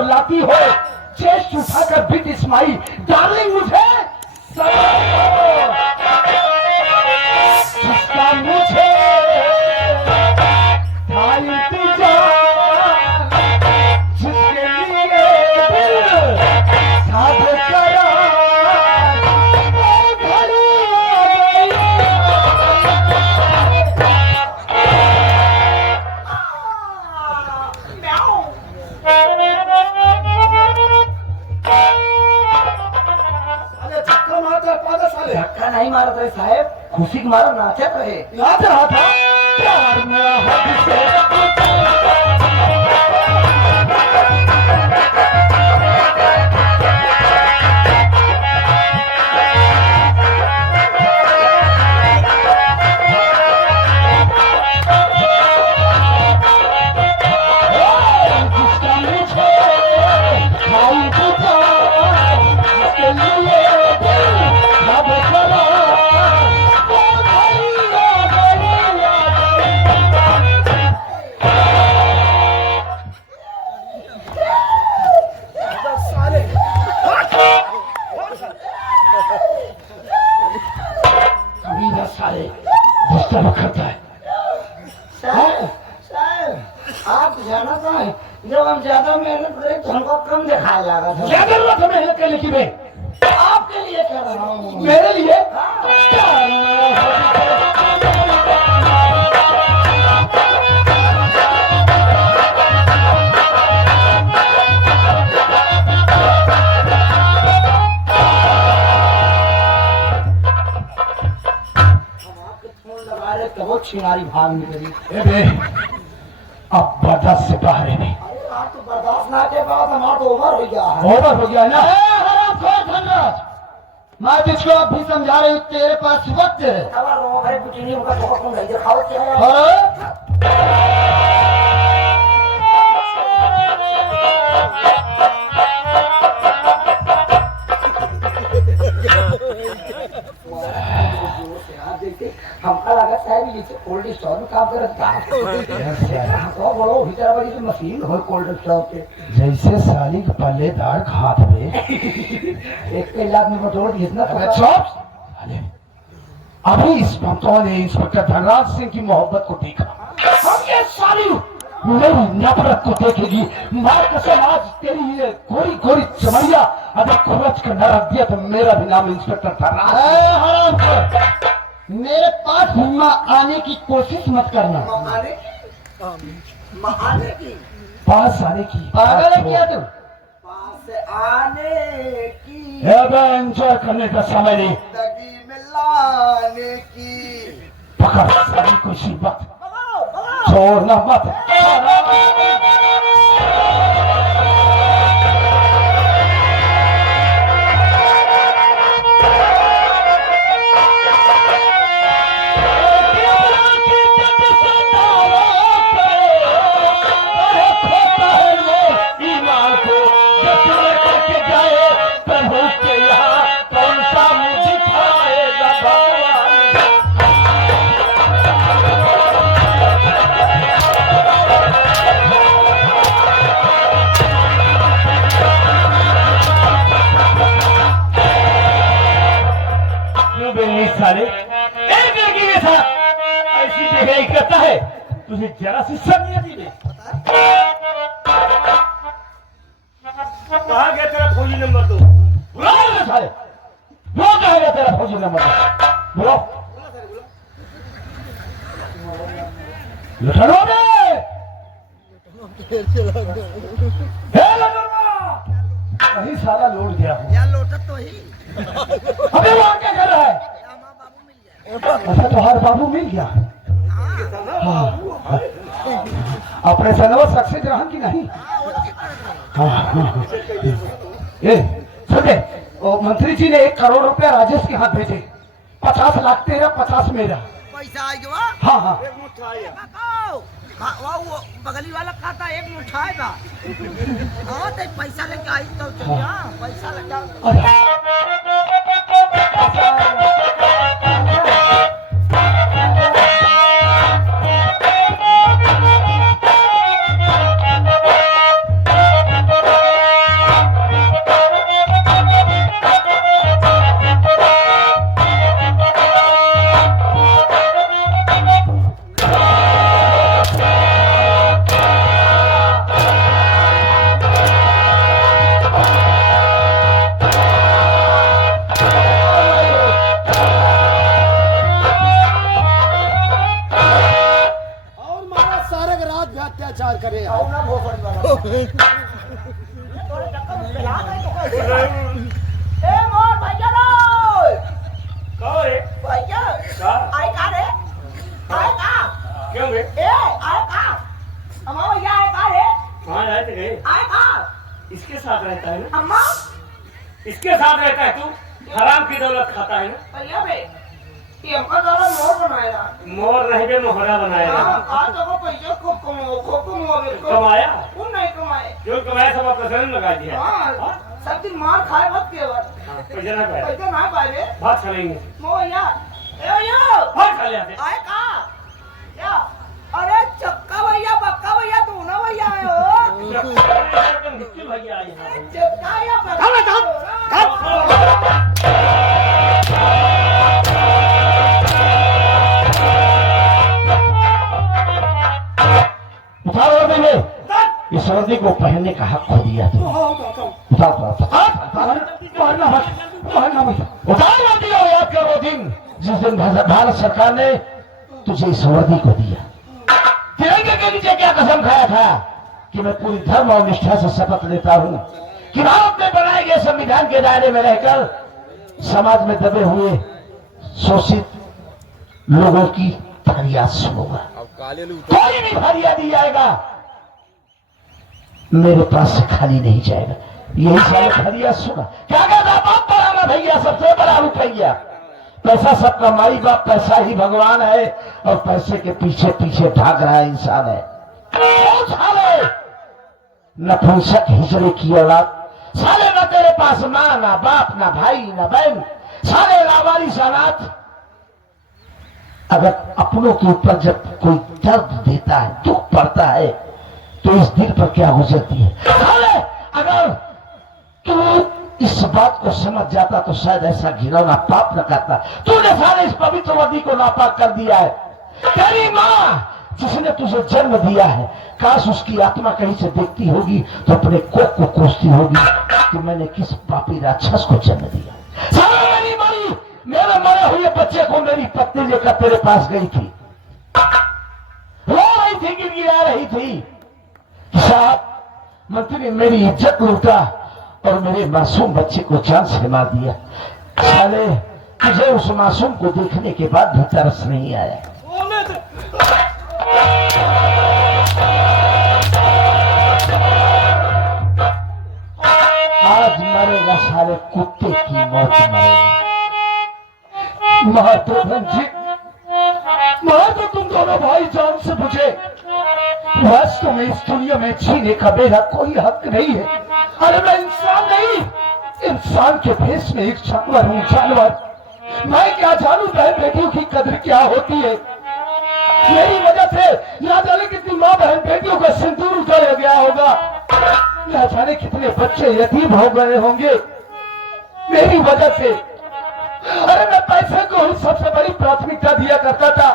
और लाती हो चेस्ट उठाकर बिट इस्माइल डार्लिंग मुझे जिसका मुझे था इंतजार जिसके लिए दिल साध करा वो घड़ी धक्का नहीं मारत रहे साहेब, खुशी के मारा नाचत रहे। नाच रहा था प्यार में हद से करता है। आप जाना था जब हम ज्यादा मेहनत करें तो हमको कम दिखाया जा रहा था। क्या जरूरत है मेहनत करने की? मैं आपके लिए कर रहा हूँ। मेरे लिए? चिंगारी भाग निकली। अब बर्दाश्त से बाहर है नहीं। आप तो बर्दाश्त ना के बाद हमारा तो ओवर हो गया है। ओवर हो गया ना? धनराज, मैं तुझको अब भी समझा रही हूँ, तेरे पास वक्त है। हमका लगा शायद नीचे कोल्ड स्टोर में काम करता है। तो बड़ो भीतर बड़ी सी मशीन हो कोल्ड स्टोर पे जैसे साली के पल्लेदार हाथ में एक लाख में बटोर इतना अभी इस भक्तों ने इंस्पेक्टर धनराज सिंह की मोहब्बत को देखा। हम ये साली मेरी नफरत को देखेगी। मार कसम आज तेरी ये गोरी गोरी चमड़िया अगर खुरच कर न रख दिया तो मेरा भी नाम इंस्पेक्टर धनराज। मेरे पास आने की कोशिश मत करना। आने की पास आने की पागल है क्या तुम? पास आने की एंजॉय करने का समय नहीं, जिंदगी में लाने की। पकड़ सारी खुशी मत छोड़ना मत। साले एक लड़की के साथ ऐसी जगह करता है, तुझे जरा सी शर्म नहीं आती? कहाँ गया तेरा फौजी नंबर? तो बुलाओ साले, वो कहेगा तेरा फौजी नंबर? बुलाओ लुटनो में वही सारा लौट गया यार। लौटत तो ही अबे वो क्या कर रहा है? अच्छा तुम्हारा बाबू मिल गया? हाँ अपने सनवा सक्सेस रहा कि नहीं? ये सुने, मंत्री जी ने 1 करोड़ रुपया राजेश के हाथ भेजे। 50 लाख तेरा, 50 मेरा। पैसा आएगा? हाँ हाँ वो बगली वाला खाता एक मुठाएगा। हाँ तो पैसा लेके आई तो पैसा लेके ए मोर भैया रे कहो रे भैया का आए का रे आए का क्यों रे ए आए का अम्मा भैया आए का रे कहाँ रहते गए आए का इसके साथ रहता है ना अम्मा इसके साथ रहता है तू हराम की दौलत खाता है ना भैया बे ये हमका दादा मोर बनाएगा मोर रह गए मोहरा बनाएगा हां आज तो पैसे खूब कमाओगे कमाया वो नहीं कमाए जो कमाया सब अपने शरीर में लगा दिया हां सब दिन मार खाए मत के बाद पैसा ना पाए पैसे ना पाए रे भात खा लेंगे मो भैया ए भैया भात खा ले आते आए का क्या अरे चक्का भैया बक्का भैया तू ना भैया आए हो भैया आज यहाँ चक्का या उतारो देंगे इस वर्दी को पहनने का हक खो दिया तू उतार वर्दी और याद कर वो दिन जिस दिन भारत सरकार ने तुझे इस वर्दी को दिया। तिरंगे के नीचे क्या कसम खाया था कि मैं पूरी धर्म और निष्ठा से शपथ लेता हूं कि भारत में बनाए गए संविधान के दायरे में रहकर समाज में दबे हुए शोषित लोगों की फरियाद सुनूंगा। कोई भी फरियाद दी जाएगा मेरे पास से खाली नहीं जाएगा। यही सारे फरियाद सुना क्या कहता बाप बड़ा भैया सबसे बड़ा रुपया पैसा सबका माई बाप पैसा ही भगवान है और पैसे के पीछे पीछे भाग रहा इंसान है। साले नपुंसक हिजड़े की औलाद साले न तेरे पास माँ ना बाप ना भाई ना बहन साले लावारिस अनाथ। अगर अपनों के ऊपर जब कोई दर्द देता है दुख पड़ता है तो इस दिल पर क्या गुजरती है। साले अगर तू इस बात को समझ जाता तो शायद ऐसा घिनौना पाप न करता। तूने सारे इस पवित्र नदी को नापाक कर दिया है। तेरी माँ जिसने तुझे जन्म दिया है काश उसकी आत्मा कहीं से देखती होगी तो अपने कोख को कोसती होगी कि मैंने किस पापी राक्षस को जन्म दिया। सारा मेरी मरी मेरे मरे हुए बच्चे को मेरी पत्नी लेकर तेरे पास गई थी रो रही थी गिड़गिड़ा रही थी साहब मंत्री ने मेरी इज्जत लूटा और मेरे मासूम बच्चे को जान से मार दिया। साले तुझे उस मासूम को देखने के बाद भी तरस नहीं आया। आज मरेगा साले कुत्ते की मौत मरेगा। महादेवन जी तो तुम दोनों भाई जान से बुझे वास्तव में इस दुनिया में जीने का मेरा कोई हक नहीं है। अरे मैं इंसान नहीं इंसान के भेष में एक जानवर हूँ जानवर। मैं क्या जानू बहन बेटियों की कदर क्या होती है। मेरी वजह से ना जाने कितनी माँ बहन बेटियों का सिंदूर उतारा गया होगा ना जाने कितने बच्चे यतीम हो गए होंगे मेरी वजह से। अरे मैं पैसे को ही सबसे बड़ी प्राथमिकता दिया करता था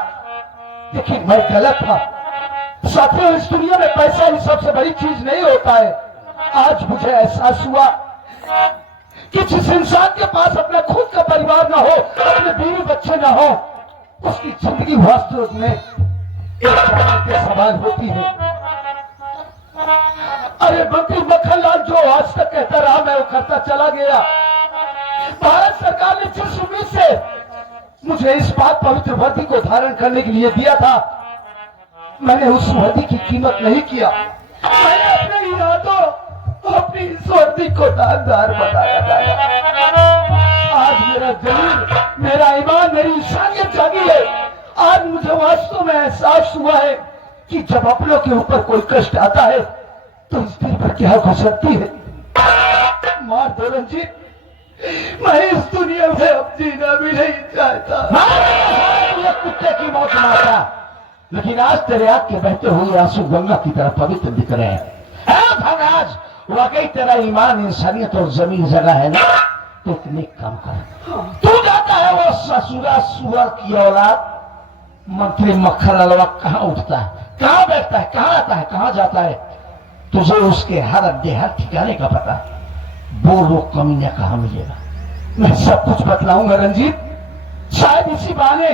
लेकिन मैं गलत था। साथियों इस दुनिया में पैसा ही सबसे बड़ी चीज नहीं होता है। आज मुझे एहसास हुआ कि जिस इंसान के पास अपना खुद का परिवार ना हो अपने बीवी बच्चे ना हो उसकी जिंदगी वास्तव में एक के सवाल होती है। अरे मंत्री मक्खनलाल जो आज तक कहता रहा मैं वो करता चला गया। भारत सरकार ने जिस उम्मीद से मुझे इस बात पवित्र वर्दी को धारण करने के लिए दिया था मैंने उस वर्दी की कीमत नहीं किया। मैंने अपने इरादों अपनी इस वर्दी को दानदार बताया था। आज मेरा जमीन मेरा ईमान मेरी इंसानियत जागी है। आज मुझे वास्तव में एहसास हुआ है कि जब अपनों के ऊपर कोई कष्ट आता है तो इस दिल पर क्या गुजरती है। मां दोलन जी मैं इस दुनिया में अब जीना भी नहीं चाहता। कुत्ते की मौत मारता लेकिन आज तेरे आग के बहते हुए आंसू गंगा की तरह पवित्र दिख रहे हैं। आज वाकई तेरा ईमान इंसानियत और जमीन जगह है ना तो इतने काम कर। तू जाता है वो ससुरा सुअर की औलाद मंत्री मक्खन अलवा कहाँ उठता है कहाँ बैठता है कहाँ आता है कहाँ जाता है तुझे उसके हर अड्डे हर ठिकाने का पता है। वो लोग कमीना कहाँ मिलेगा मैं सब कुछ बतलाऊंगा रंजीत। शायद इसी बहाने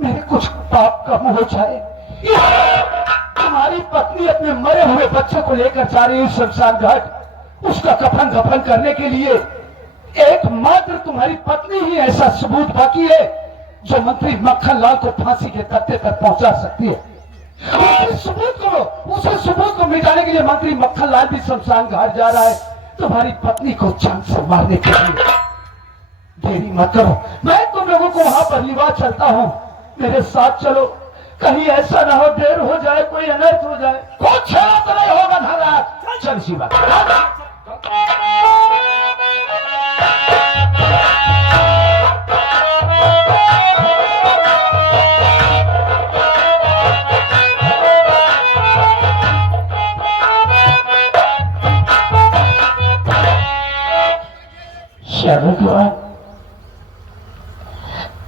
मेरे कुछ पाप कम हो जाए। तुम्हारी पत्नी अपने मरे हुए बच्चे को लेकर जा रही है शमशान घाट, उसका कफन दफन करने के लिए एकमात्र तुम्हारी पत्नी ही ऐसा सबूत बाकी है जो मंत्री मक्खन लाल को फांसी के तख्ते तक पहुंचा सकती है। उसे सबूत को मिटाने के लिए मंत्री मक्खन लाल भी शमशान घाट जा रहा है तुम्हारी पत्नी को जान से मारने के लिए। देरी मत करो, मैं तुम लोगों को वहां पर लिवा चलता हूं, मेरे साथ चलो, कहीं ऐसा ना हो देर हो जाए, कोई अनर्थ हो जाए। कुछ तो नहीं होगा धनराज, चल शिवा।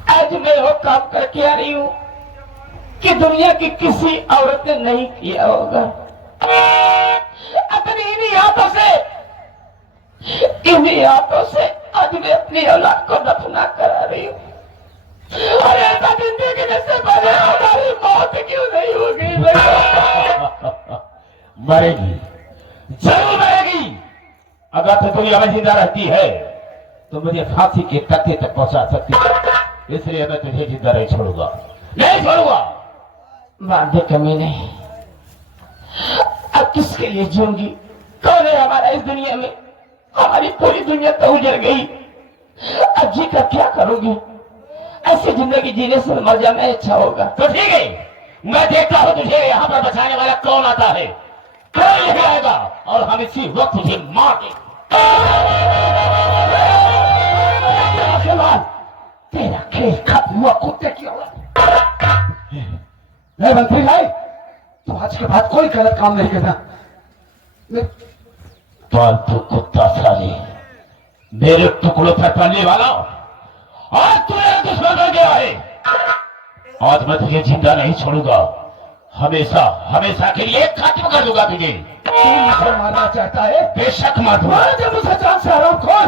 आज मैं वो काम करके आ रही हूं कि दुनिया की किसी औरत ने नहीं किया होगा। अपनी इन्हीं हाथों से आज मैं अपनी औलाद को दफना करा रही हूं। और ऐसा जिंदगी में से पहले हमारी मौत क्यों नहीं होगी? मरेगी, जरूर मरेगी। अगर तो दुनिया में जिंदा रहती है तो मुझे फांसी के तख्ते तक पहुंचा सकती है, इसलिए मैं तुझे जिंदा नहीं छोड़ूंगा, नहीं छोड़ूंगा। बांधे कमी नहीं, अब किसके लिए जीऊंगी? कौन है हमारा इस दुनिया में? हमारी पूरी दुनिया तो उजड़ गई, अब जी कर क्या करूंगी? ऐसी जिंदगी जीने से मर जाना अच्छा होगा। तो ठीक है, मैं देखता हूं तुझे यहाँ पर बचाने वाला कौन आता है, कौन लेके आएगा, और हम इसी वक्त तुझे मार देंगे। तेरा खेल खत्म हुआ, कुत्ते की औलाद। मंत्री भाई, तो आज के बाद कोई गलत काम नहीं करना। पालतू कुत्ता साले, मेरे टुकड़ों पर पड़ने वाला, आज तू मेरा दुश्मन हो गया है। आज मैं तुझे जिंदा नहीं छोड़ूंगा, हमेशा हमेशा के लिए खत्म कर दूंगा तुझे। तू मुझे मारना चाहता है? बेशक मार दूंगा। जब मुझे जान से हराम खोर,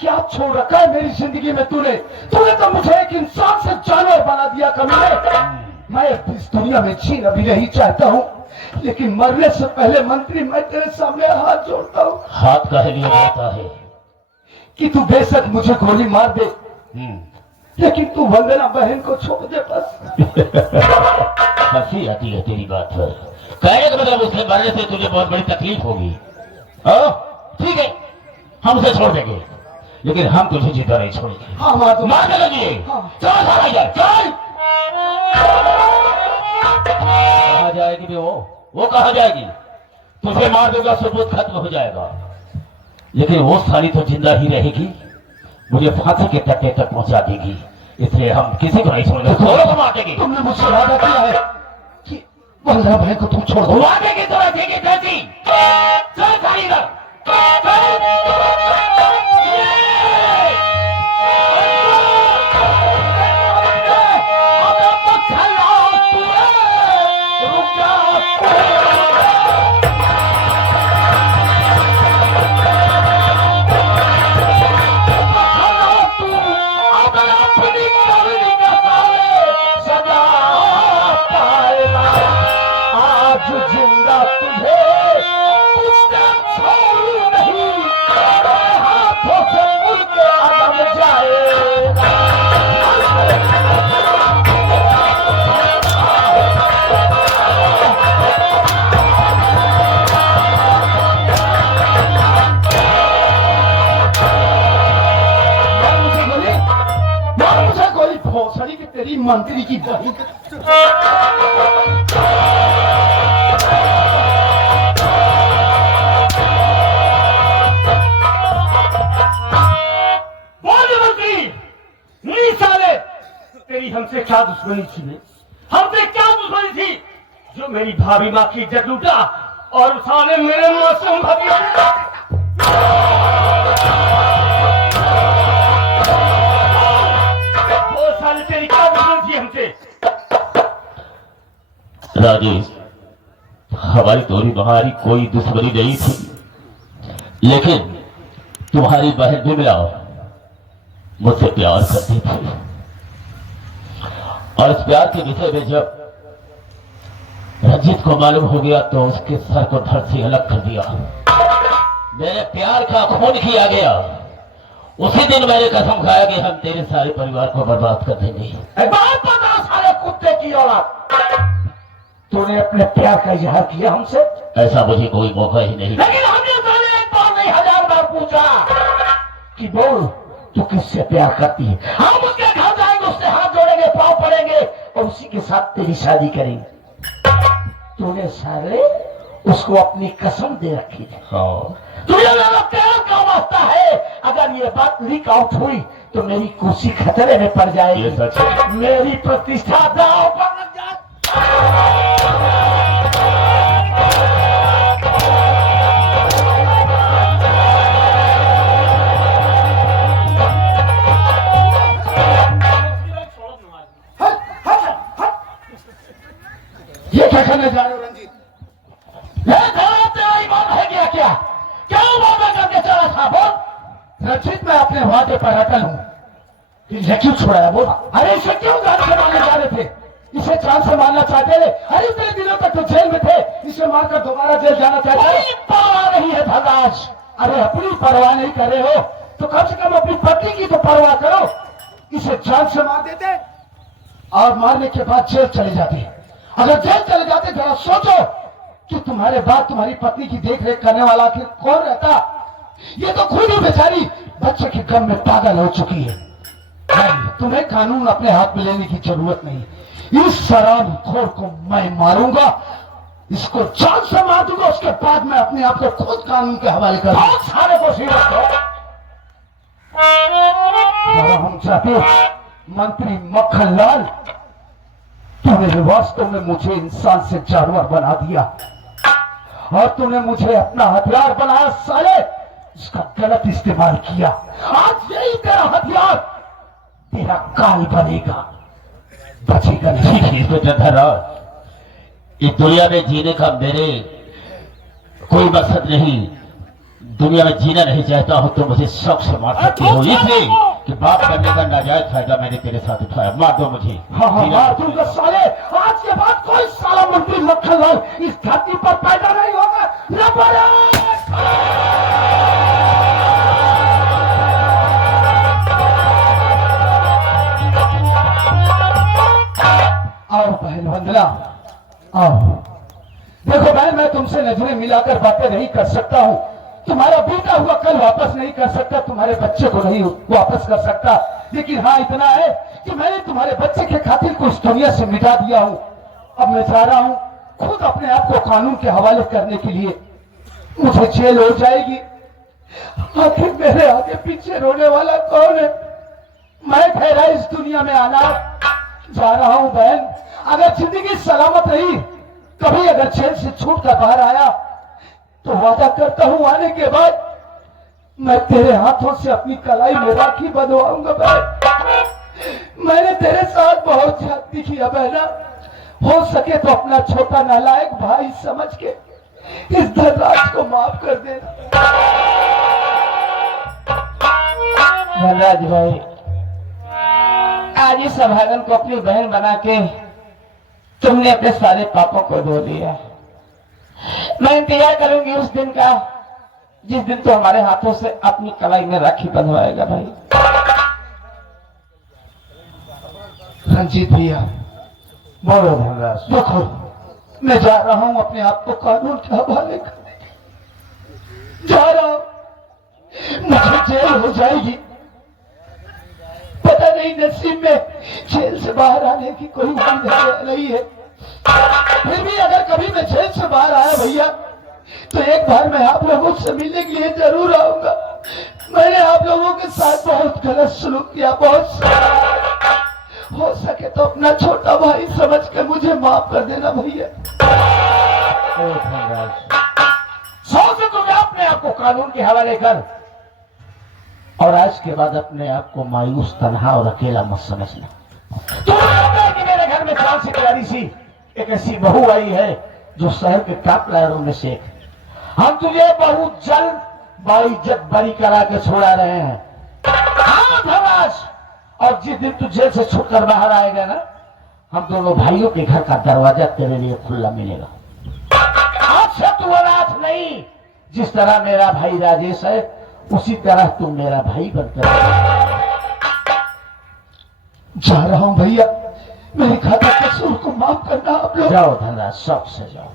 क्या छोड़ रखा है मेरी जिंदगी में तूने? तो मुझे एक इंसान से जानवर बना दिया कमीने। मैं इस दुनिया में जीना भी नहीं चाहता हूँ, लेकिन मरने से पहले मंत्री मैं तेरे सामने हाथ जोड़ता हूँ। हाथ काहे लिए जोड़ता है? कि तू बेशक मुझे गोली मार दे, लेकिन तू वंदना बहन को छोड़ दे बस। हंसी आती है तेरी बात पर। कहने का मतलब उसके मरने से तुझे बहुत बड़ी तकलीफ होगी। ठीक है, हम उसे छोड़ देंगे, लेकिन हम तुझे जिंदा नहीं छोड़ेंगे। हाँ, मार लगिए। चल सारा यार, चल। कहाँ जाएगी बे वो कहाँ जाएगी? तुझे मार दूंगा, सबूत खत्म हो जाएगा, लेकिन वो सारी तो जिंदा ही रहेगी, मुझे फांसी के तख्ते तक पहुंचा देगी। इसलिए हम किसी को नहीं छोड़ेंगे, दोनों को मार देंगे। तुमने मुझसे वादा किया है कि वंदना बहन को तुम छोड़ दो। वादे की तो रखेंगे कैसी? चल कारीगर, जिंदा तुझे छोड़ू नहीं, हाथों से मुड़ के आदम जाएगा। मुझे गोली भोसड़ी की तेरी मंत्री की बहन। तेरी हमसे क्या दुश्मनी थी? हमसे क्या दुश्मनी थी जो मेरी भाभी माँ की इज्जत लूटा और साले मेरे मासूम भाभी। वो साले तेरी क्या दुश्मनी थी हमसे? राजेश, हमारी तोरी बहारी कोई दुश्मनी नहीं थी, लेकिन तुम्हारी बहन भी मेरा मुझसे प्यार करती थी, और इस प्यार के विषय में जब रंजीत को मालूम हो गया तो उसके सर को धड़ से अलग कर दिया। मेरे प्यार का खून किया गया। उसी दिन मैंने कसम खाया कि हम तेरे सारे परिवार को बर्बाद कर देंगे। एक बात बता सारे कुत्ते की औलाद, तूने अपने प्यार का इजहार किया हमसे? ऐसा मुझे कोई मौका ही नहीं। लेकिन हमने तुझे एक बार नहीं 1000 बार पूछा कि बोल तू किससे प्यार करती है। हम उसके घर जाएंगे, उससे हाथ जोड़ेंगे, पांव पड़ेंगे और उसी के साथ तेरी शादी करेंगे। तूने साले उसको अपनी कसम दे रखी थी। हाँ, तुझे मेरा प्यार का वास्ता है। अगर ये बात लीक आउट हुई तो मेरी कुर्सी खतरे में पड़ जाएगी। ये सच है। मेरी प्रतिष्ठा दांव पर लग जाए। ये क्या करने जा रहे हो रंजीत? ये घोड़ा तेरा ईमान है क्या? क्या क्या वादा करके चला था? बोल। रंजीत, मैं अपने वादे पर अटल हूँ। इसे क्यों छुड़ाया? बोल। अरे इसे क्यों जान से मारने जा रहे थे? इसे जान से मारना चाहते थे? अरे इतने दिनों तक तो जेल में थे, इसे मारकर दोबारा जेल जाना चाहते? कोई परवाह नहीं है धनराज। अरे अपनी परवाह नहीं कर रहे हो तो कम से कम अपनी पत्नी की तो परवाह करो। इसे जान से मार देते और मारने के बाद जेल चले जाते। अगर जेल चले जाते, जरा सोचो कि तुम्हारे बाद तुम्हारी पत्नी की देख रेख करने वाला आखिर कौन रहता? ये तो खुद ही बेचारी बच्चे के गम में पागल हो चुकी है। तुम्हें कानून अपने हाथ में लेने की जरूरत नहीं। इस शराबखोर को मैं मारूंगा, इसको जान से मार दूंगा, उसके बाद मैं अपने आप को खुद कानून के हवाले कर दूंगा। सारे को सीरियस हम चाहते मंत्री मक्खन लाल, तूने वास्तव में मुझे इंसान से जानवर बना दिया और तूने मुझे अपना हथियार बनाया। साले, इसका गलत इस्तेमाल किया। आज यही तेरा हथियार तेरा काल बनेगा, बचेगा नहीं। इंस्पेक्टर धनराज, इस दुनिया में जीने का मेरे कोई मकसद नहीं। दुनिया में जीना नहीं चाहता हूं तो मुझे शौक से मार सकते हो, इसलिए कि बात करने का नाजायज फायदा मैंने तेरे साथ उठाया। मार दो मुझे। हाँ हाँ, मार दूंगा साले। आज के बाद कोई साला मंत्री मक्खन लाल इस धरती पर पैदा नहीं होगा। न पड़े। आओ बहन वंदना, आओ। देखो बहन, मैं तुमसे नजरें मिलाकर बातें नहीं कर सकता हूँ। तुम्हारा बीता हुआ कल वापस नहीं कर सकता, तुम्हारे बच्चे को नहीं वापस कर सकता, लेकिन हाँ इतना है कि मैंने तुम्हारे बच्चे के खातिर को इस दुनिया से मिटा दिया हूँ। अब मैं जा रहा हूँ खुद अपने आप को कानून के हवाले करने के लिए। मुझे जेल हो जाएगी, आखिर मेरे आगे पीछे रोने वाला कौन है? मैं ठहरा इस दुनिया में आना जा रहा हूँ बहन। अगर जिंदगी सलामत रही, कभी अगर जेल से छूट कर बाहर आया तो वादा करता हूं आने के बाद मैं तेरे हाथों से अपनी कलाई में राखी बंधवाऊंगा बहन। मैंने तेरे साथ बहुत ज्यादती किया बहना, हो सके तो अपना छोटा नालायक भाई समझ के इस धनराज को माफ कर देना। धनराज भाई, आज इस सभागन को अपनी बहन बना के तुमने अपने सारे पापों को धो दिया। मैं इंतजार करूंगी उस दिन का जिस दिन तो हमारे हाथों से अपनी कलाई में राखी बंधवाएगा भाई। रंजीत भैया, बोलो धनराज। देखो, मैं जा रहा हूं अपने आप को कानून के हवाले करने जा रहा हूं। मुझे जेल हो जाएगी, पता नहीं नसीब में जेल से बाहर आने की कोई उम्मीद नहीं है। फिर भी अगर कभी मैं जेल से बाहर आया भैया तो एक बार मैं आप लोगों से मिलने के लिए जरूर आऊंगा। मैंने आप लोगों के साथ बहुत गलत सलूक किया, बहुत। हो सके तो अपना छोटा भाई समझ के मुझे माफ कर देना भैया। सौ से तुम्हें अपने आप को कानून के हवाले कर और आज के बाद अपने आप को मायूस, तन्हा और अकेला मत समझना। कि मेरे घर में जान से प्यारी सी एक ऐसी बहू आई है जो शहर के टॉप लायरों में से एक। हम तुझे बहुत जल्द बाइज्जत बरी करा के छोड़ा रहे हैं। हाँ धनराज, और जिस दिन तू जेल से छूटकर बाहर आएगा ना, हम दोनों भाइयों के घर का दरवाजा तेरे लिए खुला मिलेगा। आज से तू अनाथ नहीं, जिस तरह मेरा भाई राजेश है उसी तरह तू मेरा भाई बनकर जा रहा हूं भैया, मेरे खाता कसूर को माफ करना आप लोग। जाओ धनराज, शौक से जाओ।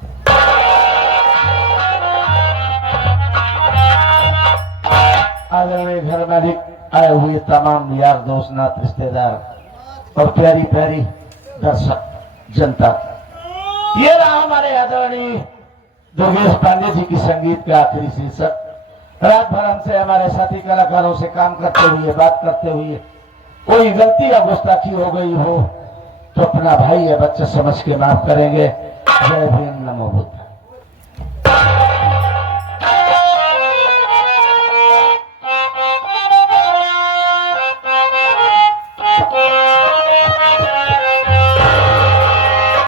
आदरणीय घर मालिक, आए हुए तमाम यार दोस्त नात रिश्तेदार और प्यारी प्यारी दर्शक जनता, ये रहा हमारे आदरणीय दुर्गेश पांडे जी की संगीत का आखिरी शीर्षक। रात भर हमसे हमारे साथी कलाकारों से काम करते हुए, बात करते हुए कोई गलती या गुस्ताखी हो गई हो तो अपना भाई या बच्चा समझ के माफ करेंगे। जय भीम, नमो बुद्ध।